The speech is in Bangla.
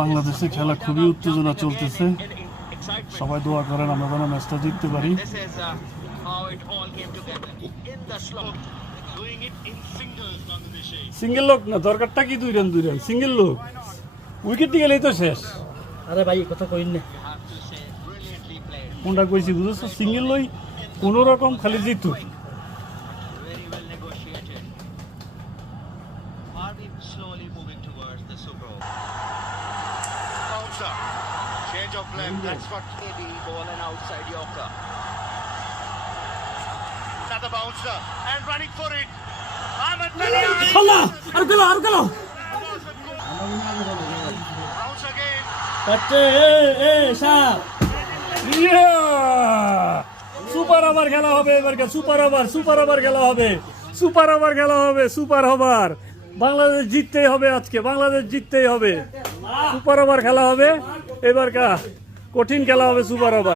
বাংলাদেশে খেলা খুবই উত্তেজনা চলতেছে, সবাই দোয়া করেন আমরা যেন ম্যাচটা জিততে পারি। সিঙ্গেল লোক না, দরকারটা কি 2 রান সিঙ্গেল লোক, উইকেট দিয়ে গেলেই তো শেষ। আরে ভাই কথা কইন না, কোনটা কইছি বুঝেছো? সিঙ্গেল লই কোনো রকম খালি Jitu. Change of left, that's what the ball and outside Yorker. Another bouncer and running for it. Ahmed আল্লাহ আর গেল bounce again. কাটে সাপ সুপার ওভার খেলা হবে এবারকে, সুপার ওভার খেলা হবে, সুপার ওভার। বাংলাদেশ জিততেই হবে আজকে, বাংলাদেশ জিততেই হবে। সুপার ওভার খেলা হবে এবারকা, কঠিন খেলা হবে সুপার ওভার।